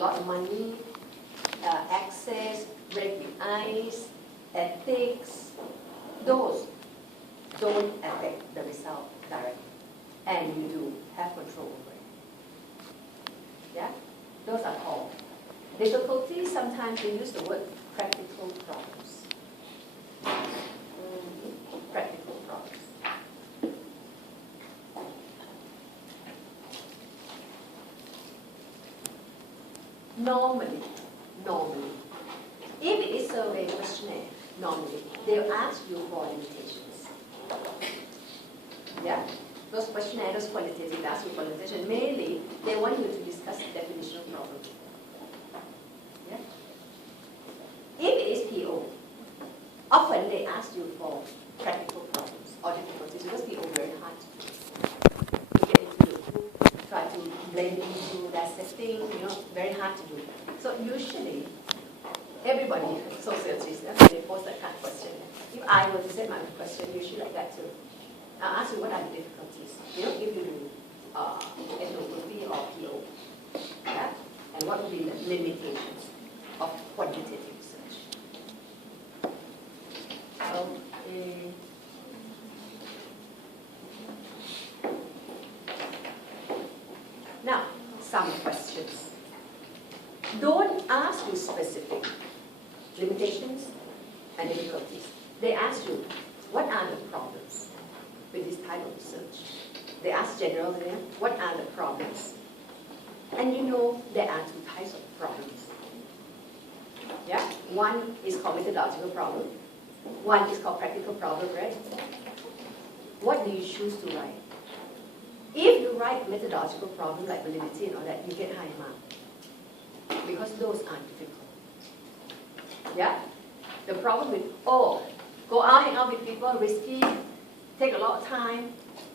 lot of money, access, break the ice, ethics, those don't affect the result directly, and you do have control over it. Yeah, those are called difficulties. Sometimes we use the word practical problems. Practical problems. Normally, if it is survey questionnaire, normally they'll ask you for limitations. Yeah, those questionnaires, those qualitative, they ask you for limitations. Mainly, they want you to discuss the definitional problem. Yeah. If it is PO, often they ask you for practical problems or difficulties because PO very hard to get into the group, try to blend into that setting, very hard to do. So usually, everybody, sociologists, they pose that kind of question. If I were to set my question, usually like that too. I'll ask you what are the difficulties. They don't give you ethnography or PO. Yeah? And what would be the limitations of quantitative research? Okay. Now, some questions. Don't ask you specific limitations and difficulties. They ask you, what are the problems with this type of research? They ask generally, what are the problems? And there are two types of problems. Yeah? One is called methodological problem. One is called practical problem, right? What do you choose to write? If you write methodological problem like validity and all that, you get high marks. Because those are difficult. Yeah? The problem with, go out, hang out with people, risky, take a lot of time,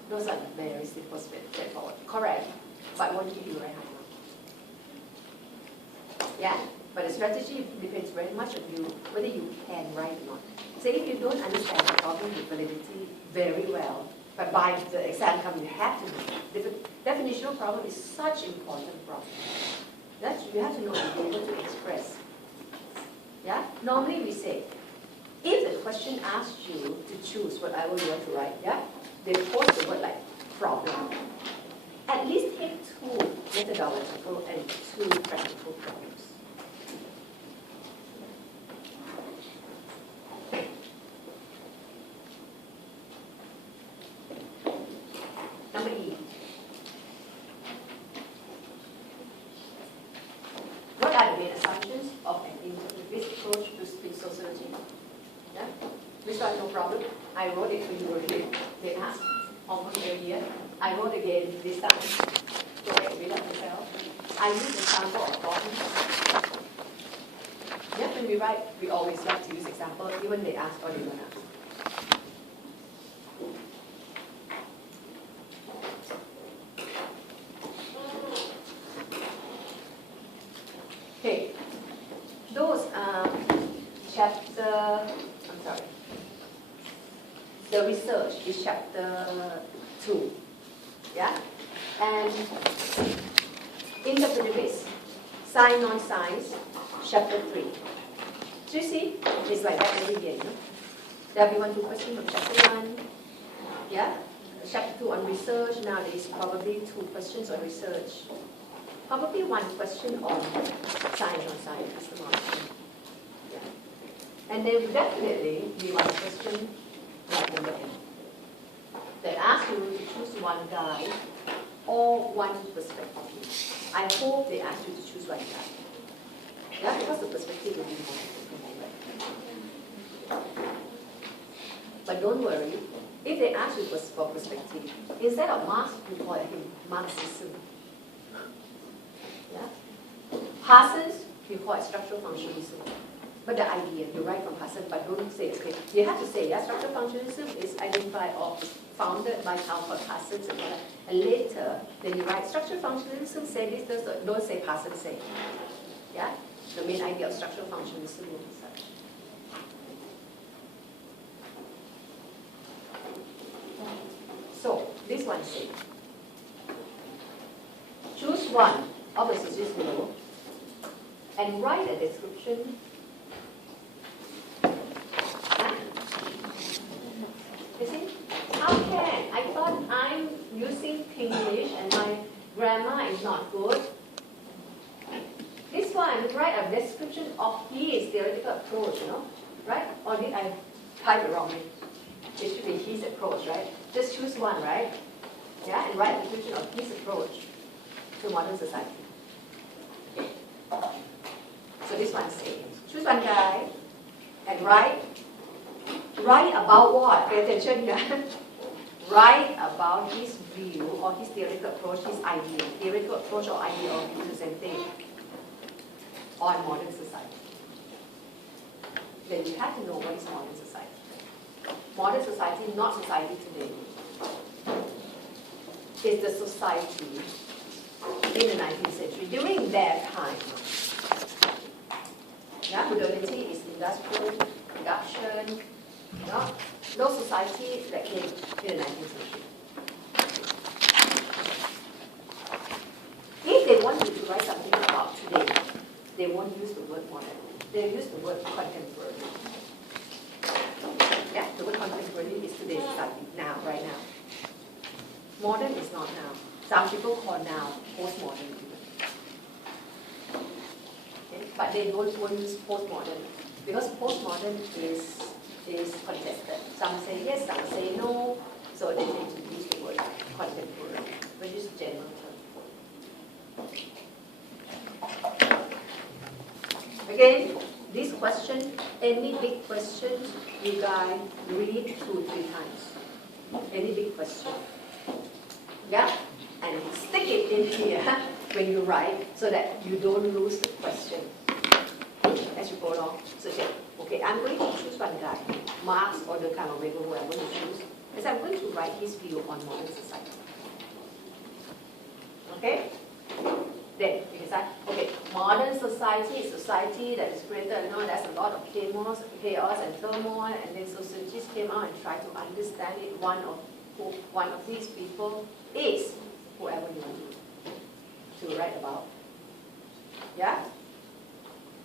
those are very simple, straightforward. Correct. But won't give you very high marks. Yeah? But the strategy depends very much on you, whether you can write or not. So if you don't understand the problem with validity very well, but by the exam come, you have to know. The definitional problem is such an important problem. You have to know and be able to express. Yeah? Normally we say, if the question asks you to choose whatever you want to write, yeah? They pose the word like problem. At least take two methodological and two practical problems. Number E. What are the main assumptions of an interpretivist approach to speech sociology? Yeah? This one, no problem. I wrote it for you already. They asked almost every year. I wrote again this time. Don't read up yourself. I use the example of Gordon. Yeah, when we write, we always like to use example, even they ask or they don't ask. Okay, those are the research is chapter 2, yeah? And interpretivist, science, non-science, chapter 3. So you see, it's like that every year, There'll be 1, 2 questions from chapter 1, yeah? Chapter 2 on research, now there is probably 2 questions on research. Probably 1 question on science, non-science, epistemology. Yeah. And then definitely be 1 question like number N. They ask you to choose 1 guide or 1 perspective. I hope they ask you to choose 1 guide. Yeah, because the perspective will be more important. But don't worry, if they ask you for perspective, instead of Marx, you call him Marxism. Yeah? Parsons, you call it structural functionalism. But the idea, you write from Parsons, but don't say, okay, you have to say, yeah, structural functionalism is identified or founded by Karl Parsons and all that. And later, then you write, structural functionalism say this, don't say Parsons say. Yeah? The main idea of structural functionalism will be such. So, this one says, choose one of the suggestions below and write a description. Huh? You see? How can? I thought I'm using English and my grammar is not good. This one, write a description of his theoretical approach, you know, right? Or did I type it wrongly? It should be his approach, right? Just choose one, right? Yeah, and write a description of his approach to modern society. Okay. So this one says, choose one guy and write about what? Pay attention here. Write about his view or his theoretical approach, his idea. Theoretical approach or idea or view is the same thing on modern society. Then you have to know what is modern society. Modern society, not society today. Is the society in the 19th century, during their time. Yeah, modernity is industrial production, no society that came in the 19th century. If they want you to write something about today, they won't use the word modern. They use the word contemporary. Yeah, the word contemporary is today's society, now, right now. Modern is not now. Some people call now postmodern. Okay? But they won't use postmodern because postmodern is contested. Some say yes, some say no. So they tend to use the word contemporary, which is general term. Again, this question, any big question, you guys read 2 or 3 times. Any big question. Yeah? And stick it in here when you write so that you don't lose the question as you go along. So say, okay, I'm going to choose one guy, Marx or Durkheim or Weber, who I'm going to choose, because I'm going to write his view on modern society. Okay? Then you decide, okay, modern society is society that is created, there's a lot of chaos and turmoil, and then sociologists came out and tried to understand it. One of these people is whoever you want to write about. Yeah?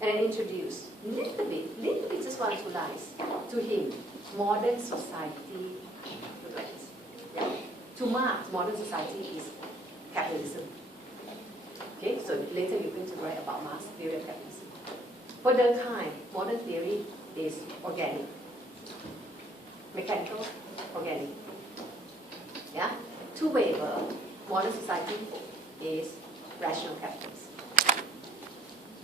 And then introduce, little bit, just 1 or 2 lines to him. Modern society, yeah? To Marx, modern society is capitalism. Okay, so later you're going to write about Marx theory of capitalism. For Durkheim, modern theory is organic, mechanical, organic. Yeah? To Weber, modern society is rational capitalism.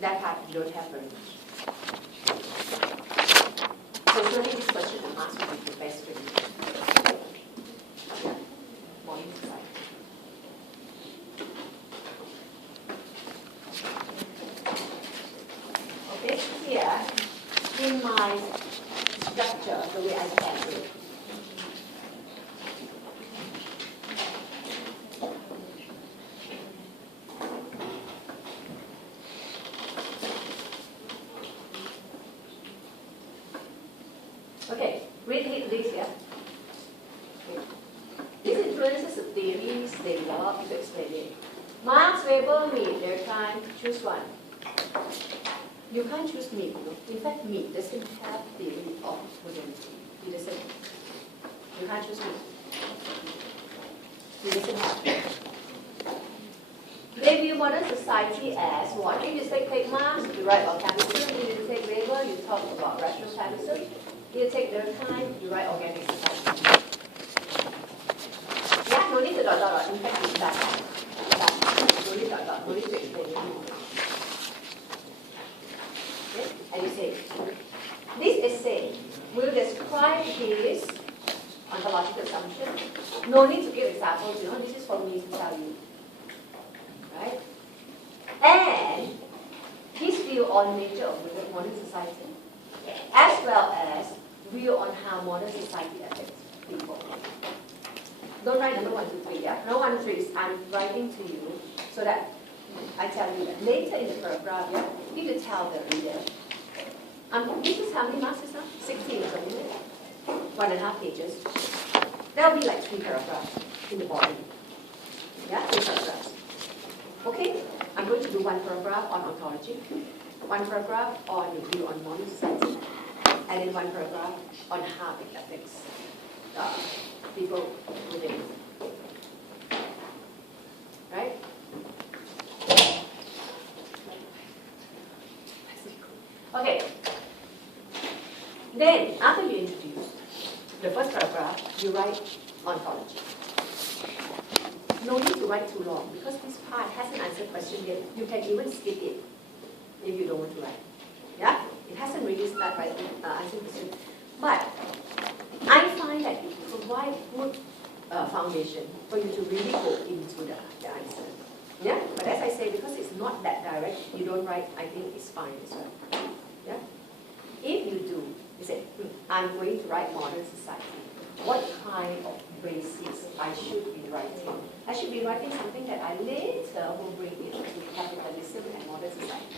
That part you don't have very much. So surely this question of Marx will be the best for you. Yeah? Modern society. Okay, here, in my structure, the way I plan it, okay, read this, yeah? Okay. This influences the theories they love to explain it. Marx, Weber, Mead, Durkheim, choose one. You can't choose Mead, In fact, Mead doesn't have theory of modernity. He doesn't. You can't choose Mead. He doesn't have. They view modern society as what? If you take Marx, you write about capitalism. If you take Weber, you talk about rational capitalism. If you take Durkheim, you write organic society. Yeah, no need to dot. In fact, it's done. No need dot. No need to explain anymore. Okay? And you say, this essay will describe his ontological assumption. No need to give examples. This is for me to tell you. Right? And his view on nature of modern society, as well as view on how modern society affects people. Don't write number 1, 2, 3, yeah? Number 1, 2, 3 is I'm writing to you so that I tell you that later in the paragraph, yeah, you need to tell the reader. This is how many marks is now? 16 or something. 1.5 pages. There will be like 3 paragraphs in the body. Yeah, 3 paragraphs. Okay, I'm going to do 1 paragraph on ontology, one paragraph on the view on modern society, and then one paragraph on how it affects people within it. Right? Okay. Then, after you introduce the first paragraph, you write ontology. No need to write too long, because this part hasn't answered question yet. You can even skip it if you don't want to write. Yeah? It hasn't really started writing, answering question. But I find that it provides good foundation for you to really go into the answer. Yeah? But as I say, because it's not that direct, you don't write, I think it's fine as well. Yeah? If you do, you say, I'm going to write modern society. What kind of basis I should be writing? I should be writing something that I later will bring into capitalism and modern society.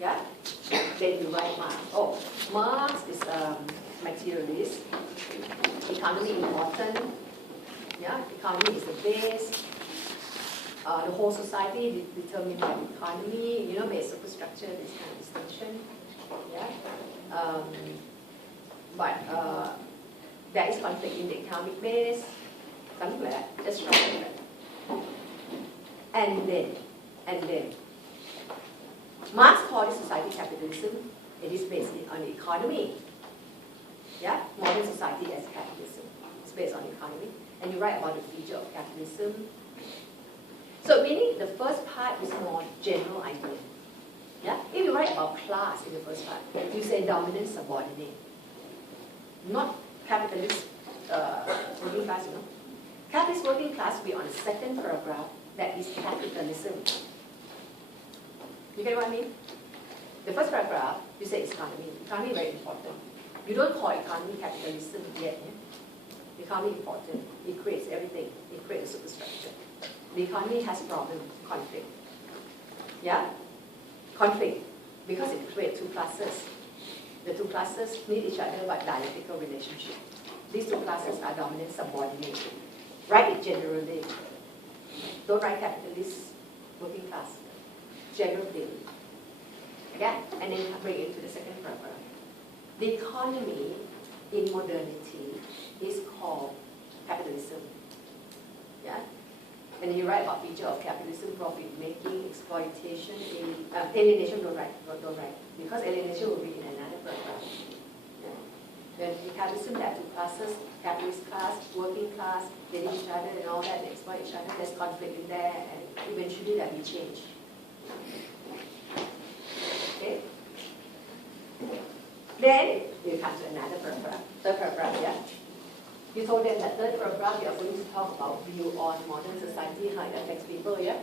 Yeah? Then you write Marx. Oh, Marx is materialist. Economy important. Yeah? Economy is the base. The whole society determined by economy. You know, base superstructure, this kind of distinction. Yeah? But there is conflict in the economic base, something like that, just write it. And then, Marx called society capitalism. It is based on the economy. Yeah, modern society as capitalism. It's based on economy. And you write about the feature of capitalism. So meaning the first part is more general idea. Yeah, if you write about class in the first part, you say dominant, subordinate. Not capitalist working class, you know. Capitalist working class will be on the second paragraph, that is capitalism. You get what I mean? The first paragraph, you say it's economy. Economy is very important. You don't call economy capitalism yet. Yeah? Economy is important. It creates everything. It creates a superstructure. The economy has problems, conflict. Yeah? Conflict, because it creates two classes. The two classes need each other by dialectical relationship. These two classes are dominant, subordinate. Write it generally. Don't write capitalist, working class. Generally. Yeah? And then bring it to the second paragraph. The economy in modernity is called capitalism. Yeah? And you write about feature of capitalism, profit making, exploitation, alienation, don't write. Because alienation will be in another paragraph. Yeah. Then in capitalism, there are two classes, capitalist class, working class, they need each other and all that, they exploit each other, there's conflict in there, and eventually that will change. Okay? Then you come to another paragraph, third paragraph, yeah? You told them that third paragraph, you are going to talk about view on modern society, how it affects people, yeah?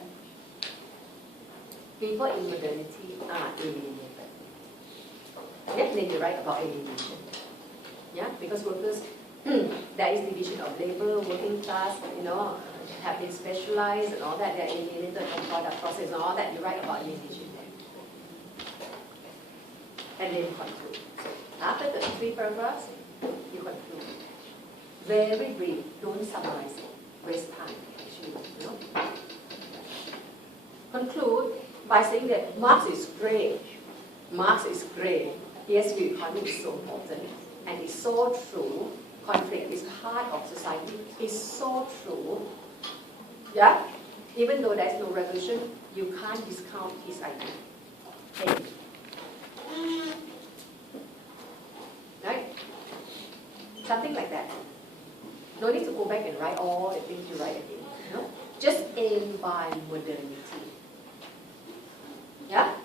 People in modernity are alienated. Yeah, then you write about alienation. Yeah, because workers, there is division of labor, working class, you know, have been specialized and all that, they're alienated from product process and all that, you write about alienation there. And then conclude. So after the 3 paragraphs, you conclude. Very brief, don't summarize it. Waste time, actually, you know. Conclude by saying that Marx is great. Marx is great. Yes, the economy is so important. And it's so true. Conflict is part of society. It's so true. Yeah? Even though there's no revolution, you can't discount his idea. Okay. Right? Something like that. No need to go back and write all the things you write again. No? Just aim by modernity. Yeah?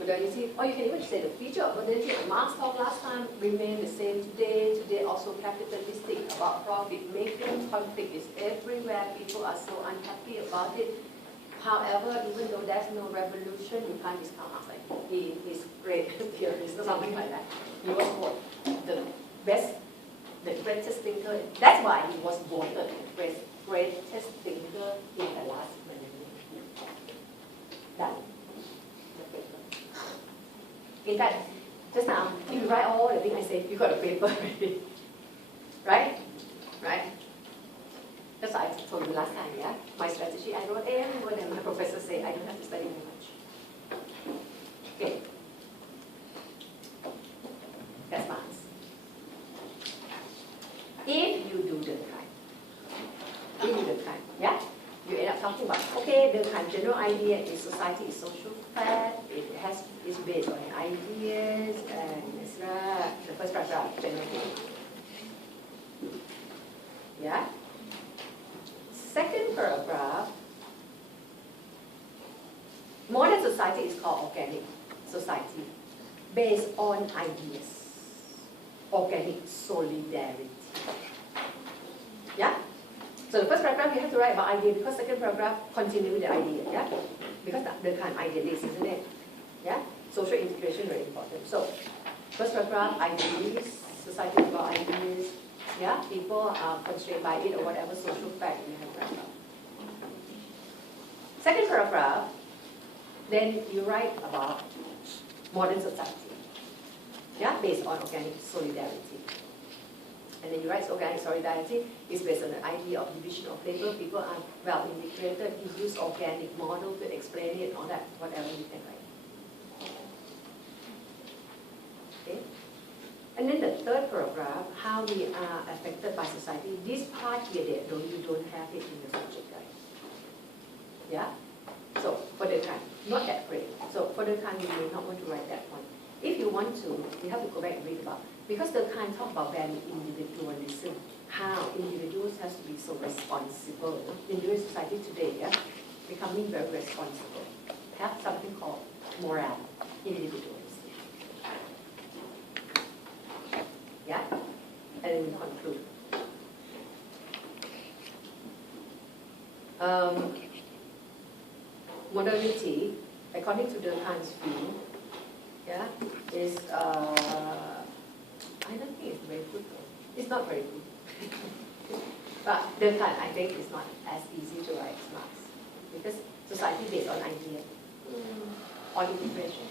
Modernity, or you can even say the feature of modernity that Marx talked last time remain the same today. Today also capitalistic, about profit making, conflict is everywhere. People are so unhappy about it. However, even though there's no revolution, you can't discount Marx. Like he is great theorist or something like that. He was the best, the greatest thinker. That's why he was voted the greatest thinker in the last millennium. Done. In fact, just now, if you write all the things I said, you got a paper already. Right? Right? That's what I told you last time, yeah? My strategy, I wrote every word and my professor said I don't have to study very much. general idea is society is social fact. It's based on ideas and etc. The first paragraph, general thing. Yeah. Second paragraph. Modern society is called organic society, based on ideas. Organic solidarity. Yeah? So the first paragraph you have to write about idea because second paragraph continue with the idea. Yeah? Because the kind of idealist, isn't it? Yeah? Social integration very important. So first paragraph, ideas, society is about ideas. Yeah? People are constrained by it or whatever social fact you have written about. Second paragraph, then you write about modern society. Yeah, based on organic solidarity. And then you write organic solidarity is based on the idea of division of labor. People are well integrated. You use organic model to explain it, all that, whatever you can write. Okay. And then the third paragraph, how we are affected by society. This part here, you don't have it in the subject guide. Yeah. So for the time, not that great. So for the time, you may not want to write that one. If you want to, you have to go back and read about, because the kind talk about value individualism, how individuals has to be so responsible. In today's society today, yeah, becoming very responsible. Have something called moral individualism. Yeah, and then we conclude. Modernity, according to Durkheim's view, yeah, is, I don't think it's very good though. It's not very good. But Durkheim, I think, is not as easy to write as Marx. Because society based on idea, on integration.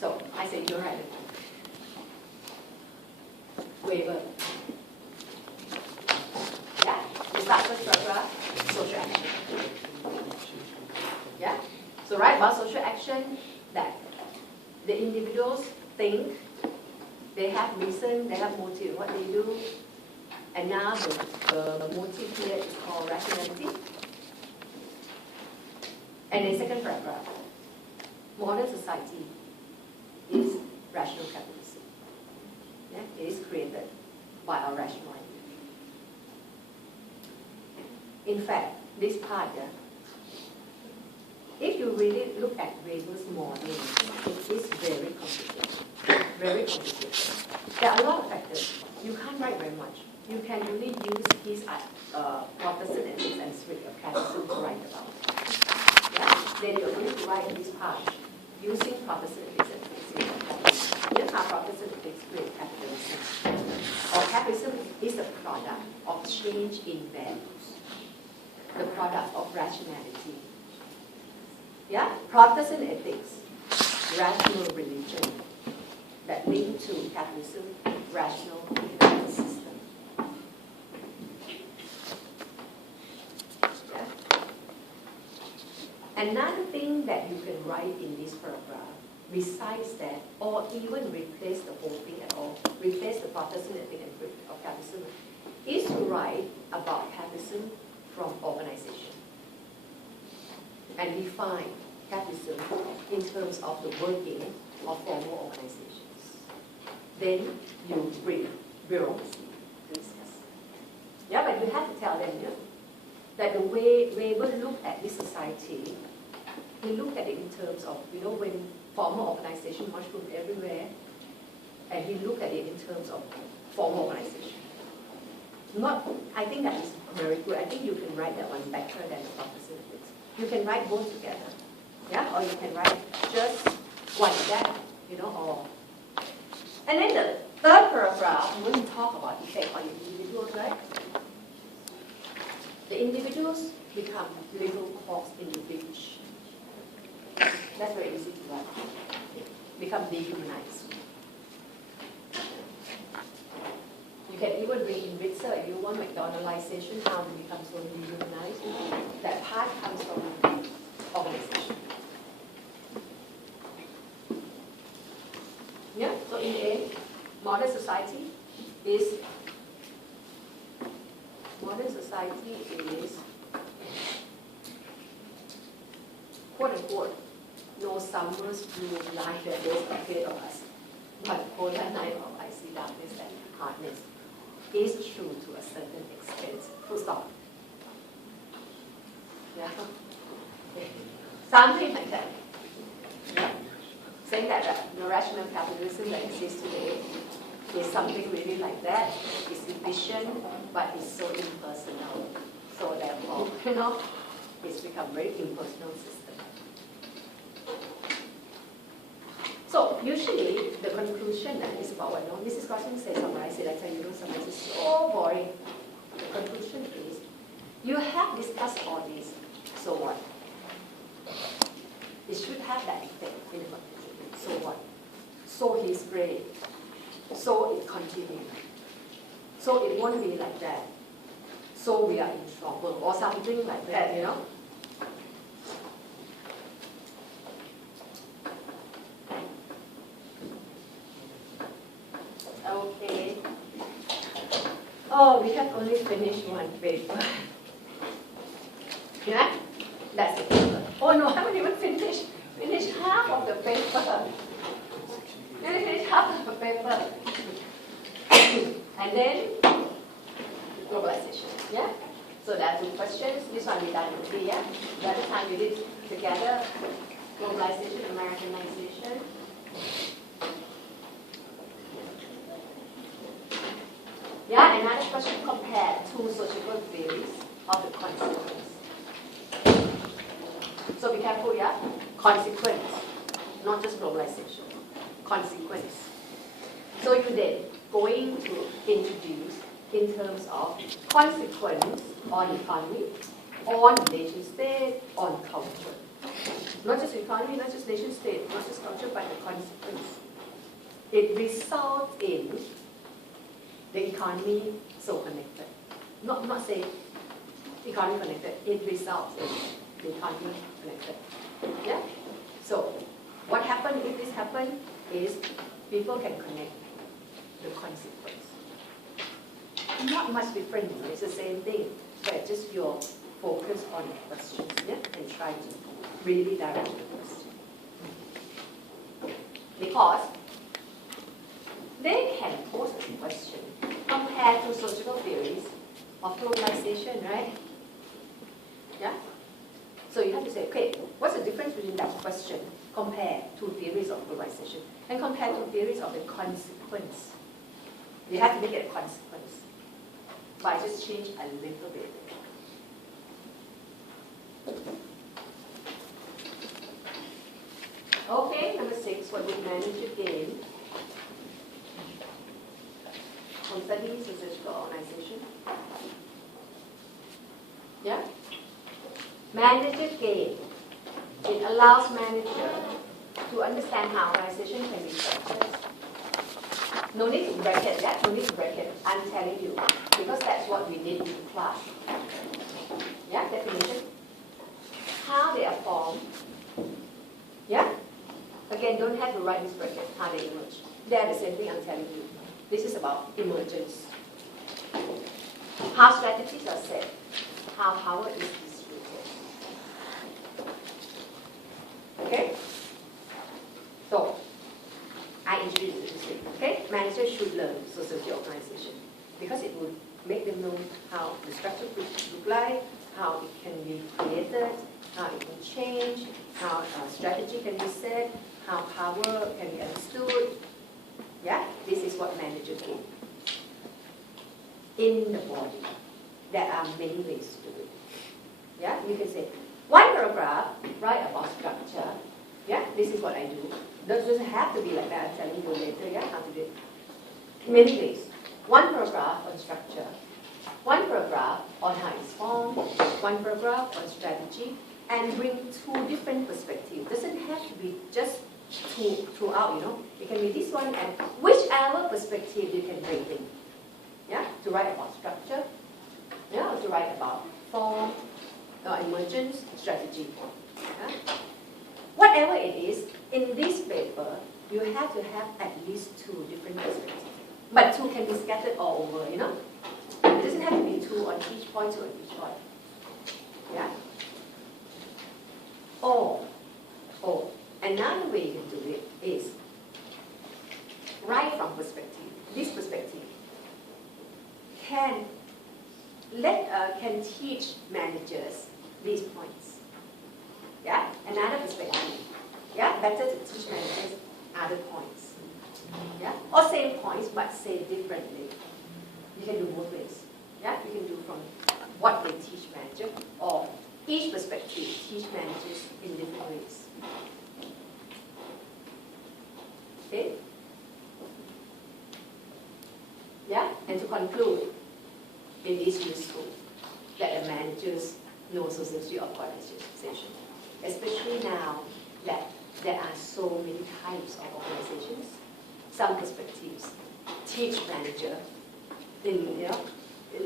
So, I say you don't write it. Weber. Yeah, you start first paragraph, social action. Yeah, so write about social action that the individuals think, they have reason, they have motive, what they do, and now the motive here is called rationality. And the second paragraph, modern society is rational capitalism. Yeah, it is created by our rational idea. In fact, this part, yeah, if you really look at Weber's model, it is very complicated. Very complicated. There are a lot of factors. You can't write very much. You can only use his Protestant ethics and spirit of capitalism to write about. Yeah? Then you're going to write this part using Protestant ethics and spirit of capitalism. Here's how Protestant ethics create capitalism. Or capitalism is the product of change in values, the product of rationality. Yeah, Protestant ethics, rational religion that link to capitalism, rational economic system. Yeah. Another thing that you can write in this paragraph, besides that, or even replace the whole thing at all, replace the Protestant ethic and of capitalism, is to write about capitalism from organization. And define capitalism in terms of the working of formal organizations. Then you bring bureaucracy to discuss. Yeah, but you have to tell them, yeah, that the way Weber looked at this society, he looked at it in terms of, when formal organization mushroomed everywhere, and he looked at it in terms of formal organization. I think that is very good. I think you can write that one better than the Protestant ethics. You can write both together, yeah, or you can write just one that, or. And then the third paragraph, we're going to talk about effect on individuals, right? The individuals become little cogs in the big machine. That's very easy to write. Become dehumanized. You can even bring in Ritzer if you want McDonaldization, how to become so dehumanized. That part comes from organization. Yeah, so in a modern society is quote unquote, no summer's blue light that goes ahead of us, but polar night of icy darkness and hardness is true to a certain extent. Full stop. Yeah. Something like that. Yeah. Saying that the rational capitalism that exists today is something really like that. It's efficient, but it's so impersonal. So therefore, it's become a very impersonal system. So usually the conclusion is about what Mrs. Gosling says, summarize it, I tell you, summarize it, so boring. The conclusion is, you have discussed all this, so what? It should have that effect in the conclusion. So what? So he's great. So it continues. So it won't be like that. So we are in trouble, or something like that, Okay. Oh, we have only finished one paper. Yeah? That's the paper. Oh no, I haven't even finished half of the paper. Really finished half of the paper. And then globalization. Yeah? So there are two questions. This one we done in 3, yeah? The other time we did together globalization, Americanization. Yeah, another question, compare two sociological theories of the consequence. So be careful, yeah? Consequence, not just globalization. Consequence. So you then going to introduce in terms of consequence on economy, on nation state, on culture. Not just economy, not just nation state, not just culture, but the consequence. It results in the economy so connected. Not say economy connected, it results in the economy connected. Yeah? So what happens if this happens is people can connect the consequence. Not much different, it's the same thing, but just your focus on the questions, yeah? And try to really direct the question. Because they can pose a question compared to sociological theories of globalization, right? Yeah? So you have to say, okay, what's the difference between that question compared to theories of globalization and compared to theories of the consequence? You have to make it a consequence by just change a little bit. Okay, number 6, what would manager gain from studying sociological organization? Yeah? Manager gain. It allows manager to understand how organization can be structured. No need to bracket, yeah? No need to bracket. I'm telling you, because that's what we did in class. Yeah, definition. How they are formed. Yeah? Again, don't have to write this bracket, how they emerge. They are the same thing I'm telling you. This is about emergence. How strategies are set. How power is distributed. Okay? So, I introduce it this way. Okay? Managers should learn sociology organization because it will make them know how the structure could look like, how it can be created, how it can change, how a strategy can be set, how power can be understood. Yeah? This is what managers do. In the body, there are many ways to do it. Yeah? You can say, one paragraph, write about structure. Yeah? This is what I do. Doesn't have to be like that. I'm telling you later, yeah, how to do it. Many ways. One paragraph on structure, one paragraph on how it's formed, one paragraph on strategy, and bring two different perspectives. Doesn't have to be just throughout, It can be this one and whichever perspective you can bring in. Yeah? To write about structure, yeah, or to write about form, emergence, strategy. Yeah? Whatever it is, in this paper, you have to have at least two different perspectives. But two can be scattered all over, It doesn't have to be two on each point, two on each point. Yeah? Or Another way you can do it is right from perspective. This perspective can teach managers these points. Yeah, another perspective. Yeah, better to teach managers other points. Yeah, or same points but say differently. You can do both ways. Yeah, you can do from what they teach manager or each perspective teach managers in different ways. Okay? Yeah, and to conclude, it is useful that the managers know Society of Organization, especially now that there are so many types of organizations. Some perspectives teach manager in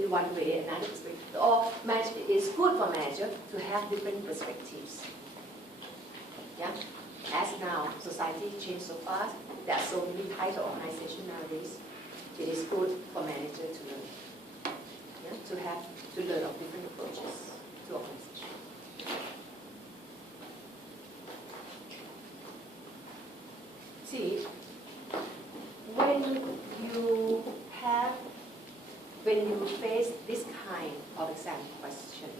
one way, another perspective. Or it's good for manager to have different perspectives. Yeah, as now society changed so fast, there are so many types of organization nowadays. It is good for manager to learn. Yeah, to learn of different approaches to organization. See, when you face this kind of exam question,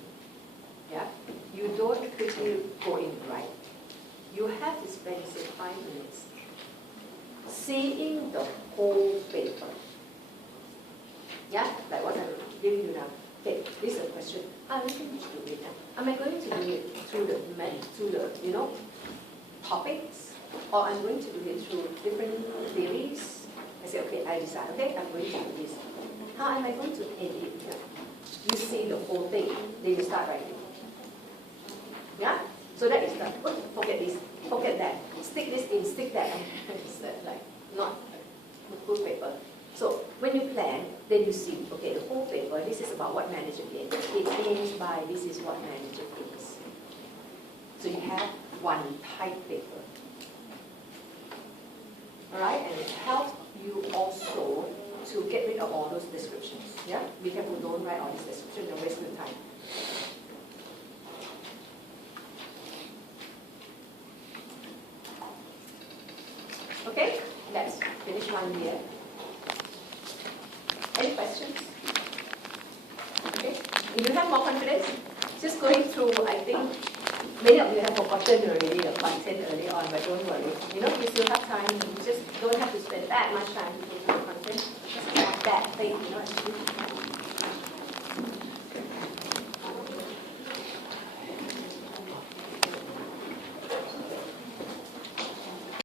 yeah, you don't quickly go in right. You have to spend, say, 5 minutes seeing the whole paper. Yeah, like what I'm giving you now. Okay, this is a question. Am I going to do it now? Am I going to do it through the topics, or I'm going to do it through different theories? I say, okay, I decide. Okay, I'm going to do this. How am I going to end it? You see the whole thing, then you start writing. Yeah. So that is the forget this, forget that, stick this in, stick that. It's like not a full paper. So when you plan, then you see, okay, the whole paper, this is about what manager gains. It ends by this is what manager gains. So you have one type paper. Alright, and it helps you also to get rid of all those descriptions. Yeah? Be careful, don't write all these descriptions and waste your time. Okay, let's finish one here. Any questions? Okay, if you have more confidence, just going through, I think many of you have forgotten already the content early on, but don't worry. You still have time. You just don't have to spend that much time to go through the content. Just have that thing, actually.